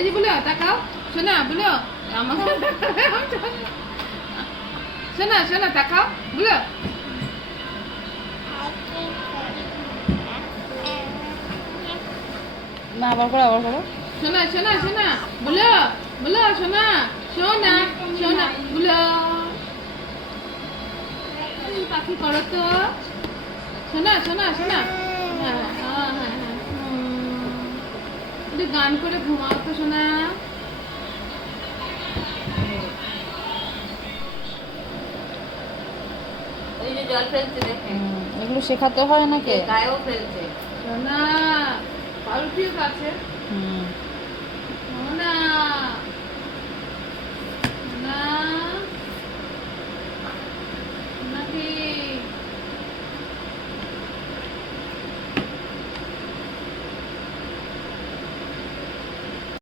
এই যে বলো তাকাও। শোনা বলো। আমাকে শোনা শোনা তাকাও। বলো। না আবার করো আবার করো। শোনা শোনা শোনা। বলো বলো শোনা। শোনা শোনা বলো। পাখি করো তো। শোনা শোনা শোনা। হ্যাঁ হ্যাঁ হ্যাঁ হ্যাঁ। গান করে ঘুমাও তো শোনা। ওই যে জল ফেলছে দেখে। এগুলো শেখাতে হয় নাকি? গায়েও ফেলছে। না পাউরুটিও কাছে হুম।